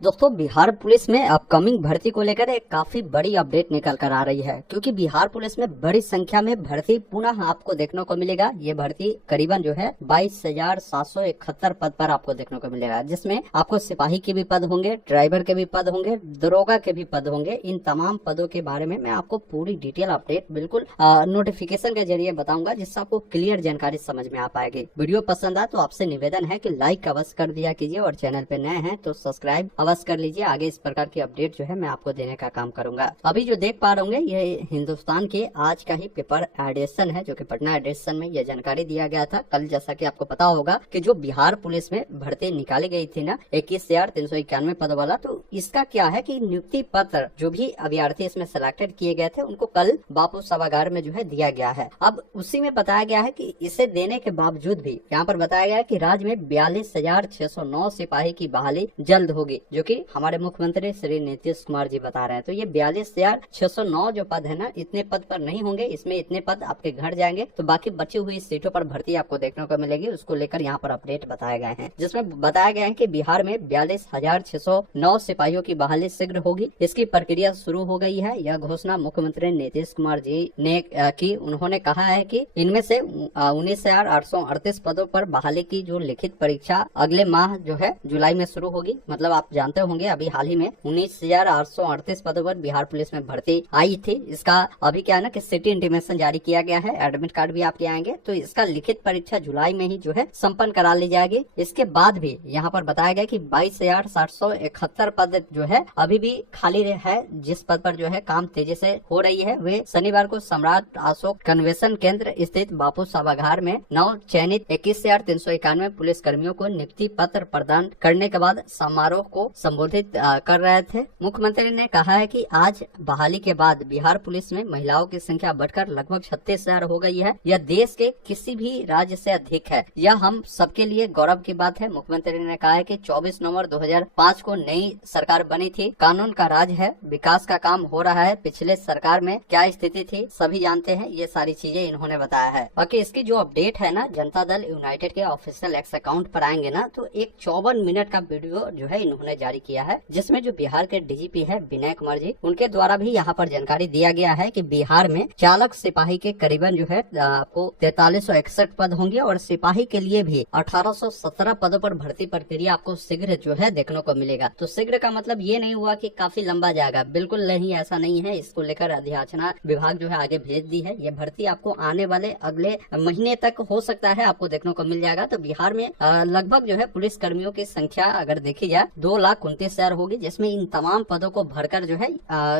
दोस्तों, बिहार पुलिस में अपकमिंग भर्ती को लेकर एक काफी बड़ी अपडेट निकल कर आ रही है, क्योंकि बिहार पुलिस में बड़ी संख्या में भर्ती पुनः आपको देखने को मिलेगा। ये भर्ती करीबन जो है 22,771 पद पर आपको देखने को मिलेगा, जिसमें आपको सिपाही के भी पद होंगे, ड्राइवर के भी पद होंगे, दरोगा के भी पद होंगे। इन तमाम पदों के बारे में मैं आपको पूरी डिटेल अपडेट बिल्कुल नोटिफिकेशन के जरिए बताऊंगा, जिससे आपको क्लियर जानकारी समझ में आ पाएगी। वीडियो पसंद आए तो आपसे निवेदन है कि लाइक अवश्य कर दिया कीजिए और चैनल पे नए हैं तो सब्सक्राइब अवश्य कर लीजिए। आगे इस प्रकार की अपडेट जो है मैं आपको देने का काम करूंगा। अभी जो देख पा रहे होंगे ये हिंदुस्तान के आज का ही पेपर एडिशन है, जो कि पटना एडिशन में यह जानकारी दिया गया था कल। जैसा कि आपको पता होगा कि जो बिहार पुलिस में भर्ती निकाली गई थी ना 21,391 पद वाला, तो इसका क्या है कि नियुक्ति पत्र जो भी अभ्यर्थी इसमें सिलेक्टेड किए गए थे उनको कल बापू सभागार में जो है दिया गया है। अब उसी में बताया गया है कि इसे देने के बावजूद भी यहाँ पर बताया गया है कि राज्य में 42,609 सिपाही की बहाली जल्द होगी, जो कि हमारे मुख्यमंत्री श्री नीतीश कुमार जी बता रहे हैं। तो ये 42,609 जो पद है ना, इतने पद पर नहीं होंगे, इसमें इतने पद आपके घर जाएंगे, तो बाकी बची हुई सीटों पर भर्ती आपको देखने को मिलेगी। उसको लेकर यहाँ पर अपडेट बताए गए हैं, जिसमें बताया गया है कि बिहार में 42,609 सिपाहियों की बहाली शीघ्र होगी। इसकी प्रक्रिया शुरू हो गई है। यह घोषणा मुख्यमंत्री नीतीश कुमार जी ने की। उन्होंने कहा है कि इनमें से 19,838 पदों पर बहाली की जो लिखित परीक्षा अगले माह जो है जुलाई में शुरू होगी। मतलब आप जानते होंगे अभी हाल ही में 19,838 पदों पर बिहार पुलिस में भर्ती आई थी। इसका अभी क्या है ना कि सिटी इंटीमेशन जारी किया गया है, एडमिट कार्ड भी आपके आएंगे, तो इसका लिखित परीक्षा जुलाई में ही जो है संपन्न करा ली जाएगी। इसके बाद भी यहाँ पर बताया गया कि 22,771 पद जो है अभी भी खाली है। जिस पद पर जो है काम तेजी से हो रही है, वे शनिवार को सम्राट अशोक कन्वेंशन केंद्र स्थित बापू सभागार में नव चयनित 21,391 पुलिस कर्मियों को नियुक्ति पत्र प्रदान करने के बाद समारोह को संबोधित कर रहे थे। मुख्यमंत्री ने कहा है कि आज बहाली के बाद बिहार पुलिस में महिलाओं की संख्या बढ़कर लगभग 36,000 हो गई है। यह देश के किसी भी राज्य से अधिक है। यह हम सबके लिए गौरव की बात है। मुख्यमंत्री ने कहा है कि 24 नवंबर 2005 को नई सरकार बनी थी, कानून का राज है, विकास का काम हो रहा है। पिछले सरकार में क्या स्थिति थी सभी जानते हैं। ये सारी चीजें इन्होंने बताया है। बाकी इसकी जो अपडेट है ना, जनता दल यूनाइटेड के ऑफिशियल एक्स अकाउंट पर आएंगे ना, तो एक 54 मिनट का वीडियो जो है इन्होंने जारी किया है, जिसमें जो बिहार के डीजीपी है विनय कुमार जी, उनके द्वारा भी यहाँ पर जानकारी दिया गया है कि बिहार में चालक सिपाही के करीबन जो है आपको 4361 पद होंगे और सिपाही के लिए भी 1817 पदों पर भर्ती प्रक्रिया आपको शीघ्र जो है देखने को मिलेगा। तो शीघ्र का मतलब ये नहीं हुआ कि काफी लंबा जाएगा, बिल्कुल नहीं, ऐसा नहीं है। इसको लेकर अधिसूचना विभाग जो है आगे भेज दी है। ये भर्ती आपको आने वाले अगले महीने तक हो सकता है आपको देखने को मिल जाएगा। तो बिहार में लगभग जो है पुलिस कर्मियों की संख्या अगर देखी जाए 2,29,000 होगी, जिसमें इन तमाम पदों को भरकर जो है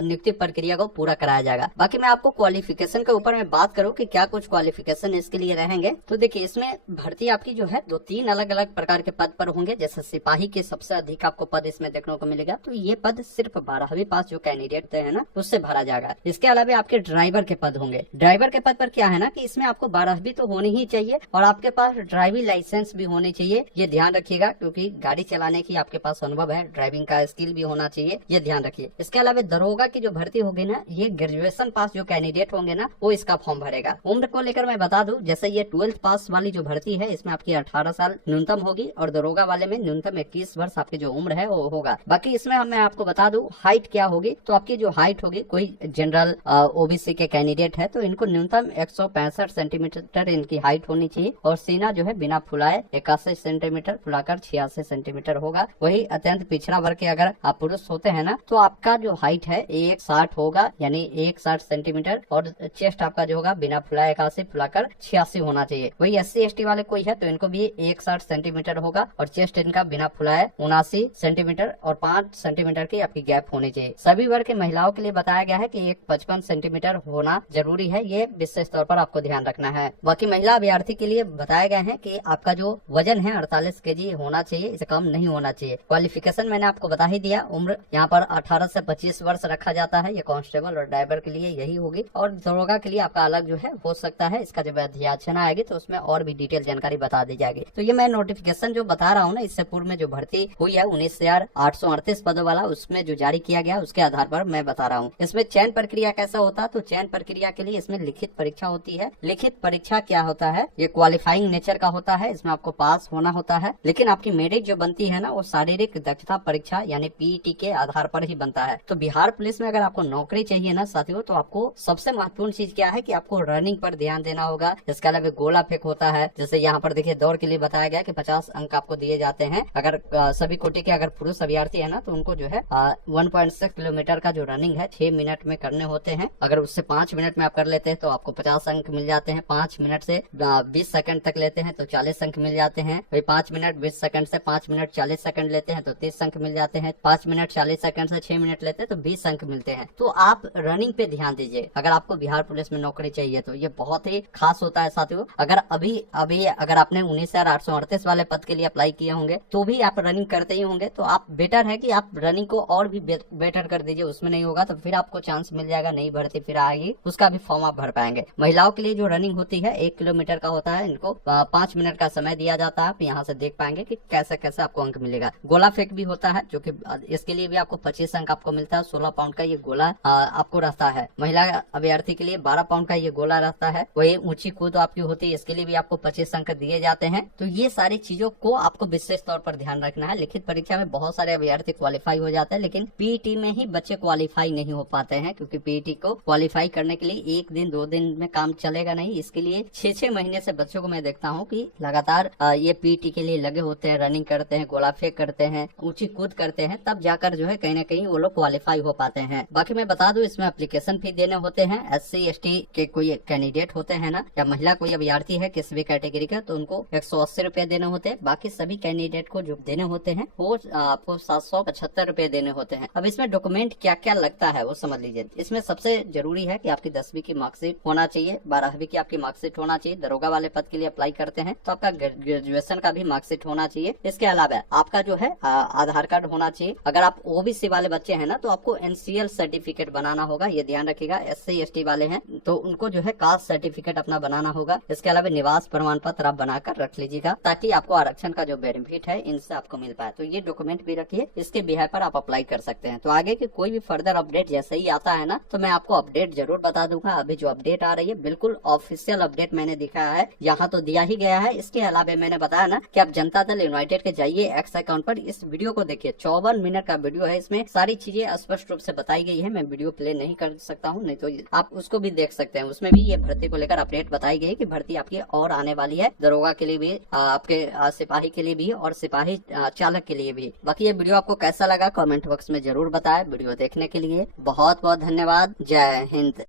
नियुक्ति प्रक्रिया को पूरा कराया जाएगा। बाकी मैं आपको क्वालिफिकेशन के ऊपर में बात करूं कि क्या कुछ क्वालिफिकेशन इसके लिए रहेंगे, तो देखिए इसमें भर्ती आपकी जो है 2-3 अलग अलग प्रकार के पद पर होंगे। जैसे सिपाही के सबसे अधिक आपको पद इसमें देखने को मिलेगा, तो ये पद सिर्फ 12वीं पास जो कैंडिडेट है ना उससे भरा जाएगा। इसके अलावा आपके ड्राइवर के पद होंगे। ड्राइवर के पद पर क्या है ना कि इसमें आपको 12वीं तो होनी ही चाहिए और आपके पास ड्राइविंग लाइसेंस भी होनी चाहिए। ये ध्यान रखिएगा, क्योंकि गाड़ी चलाने की आपके पास अनुभव है, ड्राइविंग का स्किल भी होना चाहिए, ये ध्यान रखिए। इसके अलावा दरोगा की जो भर्ती होगी ना, ये ग्रेजुएशन पास जो कैंडिडेट होंगे ना वो इसका फॉर्म भरेगा। उम्र को लेकर मैं बता दूं, जैसे ये 12th पास वाली जो भर्ती है इसमें आपकी 18 साल न्यूनतम होगी और दरोगा वाले में न्यूनतम 21 वर्ष आपकी जो उम्र है वो होगा। बाकी इसमें मैं आपको बता दूं हाइट क्या होगी, तो आपकी जो हाइट होगी, कोई जनरल ओबीसी के कैंडिडेट है तो इनको न्यूनतम 165 सेंटीमीटर इनकी हाइट होनी चाहिए और सीना जो है बिना फुलाए 81 सेंटीमीटर फुलाकर 86 सेंटीमीटर होगा। वही अत्यंत पिछड़ा वर्ग के अगर आप पुरुष होते हैं ना, तो आपका जो हाइट है 160 होगा, यानी 160 सेंटीमीटर, और चेस्ट आपका जो होगा बिना फुलाए 81 फुलाकर 86 होना चाहिए। वही SC ST वाले कोई है तो इनको भी 160 सेंटीमीटर होगा और चेस्ट इनका बिना फुलाए 79 सेंटीमीटर और 5 सेंटीमीटर की आपकी गैप होनी चाहिए। सभी वर्ग की महिलाओं के लिए बताया गया है कि 55 सेंटीमीटर होना जरूरी है, ये विशेष तौर पर आपको ध्यान रखना है। बाकी महिला अभ्यर्थी के लिए बताया गया है कि आपका जो वजन है 48 kg होना चाहिए, इससे कम नहीं होना चाहिए। क्वालिफिकेशन मैंने आपको बता ही दिया। उम्र यहाँ पर 18 से 25 वर्ष रखा जाता है। ये कांस्टेबल और ड्राइवर के लिए यही होगी और दरोगा के लिए आपका अलग जो है हो सकता है। इसका जब अधिसूचना आएगी तो उसमें और भी डिटेल जानकारी बता दी जाएगी। तो ये मैं नोटिफिकेशन जो बता रहा हूँ ना, इससे पूर्व में जो भर्ती हुई है 19,838 पदों वाला, उसमें जो जारी किया गया उसके आधार पर मैं बता रहा हूँ। इसमें चयन प्रक्रिया कैसा होता है, तो चयन प्रक्रिया के लिए इसमें लिखित परीक्षा होती है। लिखित परीक्षा क्या होता है, ये क्वालिफाइंग नेचर का होता है, इसमें आपको पास होना होता है। लेकिन आपकी मेरिट जो बनती है ना वो शारीरिक दक्षता योग्यता परीक्षा यानी पीईटी के आधार पर ही बनता है। तो बिहार पुलिस में अगर आपको नौकरी चाहिए ना साथियों, तो आपको सबसे महत्वपूर्ण चीज क्या है कि आपको रनिंग पर ध्यान देना होगा। इसके अलावा गोला फेंक होता है, जैसे यहाँ पर देखिए दौड़ के लिए बताया गया कि 50 अंक आपको दिए जाते हैं। अगर सभी कोटि के अगर पुरुष अभ्यर्थी है ना, तो उनको जो है 1.6 किलोमीटर का जो रनिंग है 6 मिनट में करने होते हैं। अगर उससे 5 मिनट में आप कर लेते हैं तो आपको 50 अंक मिल जाते हैं। 5 मिनट से 20 सेकंड तक लेते हैं तो 40 अंक मिल जाते हैं। वही 5 मिनट 20 सेकंड से 5 मिनट 40 सेकंड लेते हैं तो 30 अंक मिल जाते हैं। 5 मिनट 40 सेकंड से 6 मिनट लेते हैं तो 20 अंक मिलते हैं। तो आप रनिंग पे ध्यान दीजिए अगर आपको बिहार पुलिस में नौकरी चाहिए तो, ये बहुत ही खास होता है साथियों। अगर अभी अगर आपने 19,838 वाले पद के लिए अप्लाई किए होंगे तो भी आप रनिंग करते ही होंगे, तो आप बेटर है कि आप रनिंग को और भी बेटर कर दीजिए। उसमें नहीं होगा तो फिर आपको चांस मिल जाएगा, नई भर्ती फिर आएगी, उसका भी फॉर्म आप भर पाएंगे। महिलाओं के लिए जो रनिंग होती है 1 किलोमीटर का होता है, इनको 5 मिनट का समय दिया जाता है। आप यहाँ से देख पाएंगे कि कैसे कैसे आपको अंक मिलेगा। गोला फेंक भी होता है, जो कि इसके लिए भी आपको 25 अंक आपको मिलता है। 16 पाउंड का ये गोला आपको रहता है। महिला अभ्यर्थी के लिए 12 पाउंड का ये गोला रहता है। वही ऊंची कूद आपकी होती है, इसके लिए भी आपको 25 अंक दिए जाते हैं। तो ये सारी चीजों को आपको विशेष तौर पर ध्यान रखना है। लिखित परीक्षा में बहुत सारे अभ्यर्थी क्वालिफाई हो जाते हैं, लेकिन पीईटी में ही बच्चे क्वालिफाई नहीं हो पाते हैं, क्योंकि पीईटी को क्वालिफाई करने के लिए 1 दिन 2 दिन में काम चलेगा नहीं। इसके लिए 6-6 महीने से बच्चों को मैं देखता हूँ कि लगातार ये पीईटी के लिए लगे होते हैं, रनिंग करते हैं, गोला फेंक करते हैं, ऊंची कूद करते हैं, तब जाकर जो है कहीं ना कहीं वो लोग क्वालिफाई हो पाते हैं। बाकी मैं बता दूं, इसमें एप्लीकेशन फी देने होते हैं। SC ST के कोई कैंडिडेट होते हैं ना, या महिला कोई अभ्यर्थी है किसी भी कैटेगरी का, तो उनको 180 रुपए देने होते हैं। बाकी सभी कैंडिडेट को जो देने होते हैं वो आपको 775 रुपए देने होते हैं। अब इसमें डॉक्यूमेंट क्या क्या लगता है वो समझ लीजिए। इसमें सबसे जरूरी है कि आपकी 10वीं की मार्कशीट होना चाहिए, 12वीं की आपकी मार्कशीट होना चाहिए। दरोगा वाले पद के लिए अप्लाई करते हैं तो आपका ग्रेजुएशन का भी मार्कशीट होना चाहिए। इसके अलावा आपका जो है आधार कार्ड होना चाहिए। अगर आप ओबीसी वाले बच्चे हैं ना, तो आपको NCL सर्टिफिकेट बनाना होगा, ये ध्यान रखिएगा। SC ST वाले हैं तो उनको जो है कास्ट सर्टिफिकेट अपना बनाना होगा। इसके अलावा निवास प्रमाण पत्र आप बनाकर रख लीजिएगा, ताकि आपको आरक्षण का जो बेनिफिट है इनसे आपको मिल पाए। तो ये डॉक्यूमेंट भी रखिए, इसके बिहार पर आप अप्लाई कर सकते हैं। तो आगे की कोई भी फर्दर अपडेट जैसे ही आता है ना, तो मैं आपको अपडेट जरूर बता दूंगा। अभी जो अपडेट आ रही है बिल्कुल ऑफिशियल अपडेट मैंने दिखाया है, यहाँ तो दिया ही गया है। इसके अलावा मैंने बताया ना कि आप जनता दल यूनाइटेड के जाइए X अकाउंट पर, इस वीडियो को देखिए। 54 मिनट का वीडियो है, इसमें सारी चीजें स्पष्ट रूप से बताई गई है। मैं वीडियो प्ले नहीं कर सकता हूँ, नहीं तो आप उसको भी देख सकते हैं। उसमें भी ये भर्ती को लेकर अपडेट बताई गई कि भर्ती आपकी और आने वाली है, दरोगा के लिए भी, आपके सिपाही के लिए भी और सिपाही चालक के लिए भी। बाकी ये वीडियो आपको कैसा लगा कमेंट बॉक्स में जरूर बताएं। वीडियो देखने के लिए बहुत बहुत धन्यवाद। जय हिंद।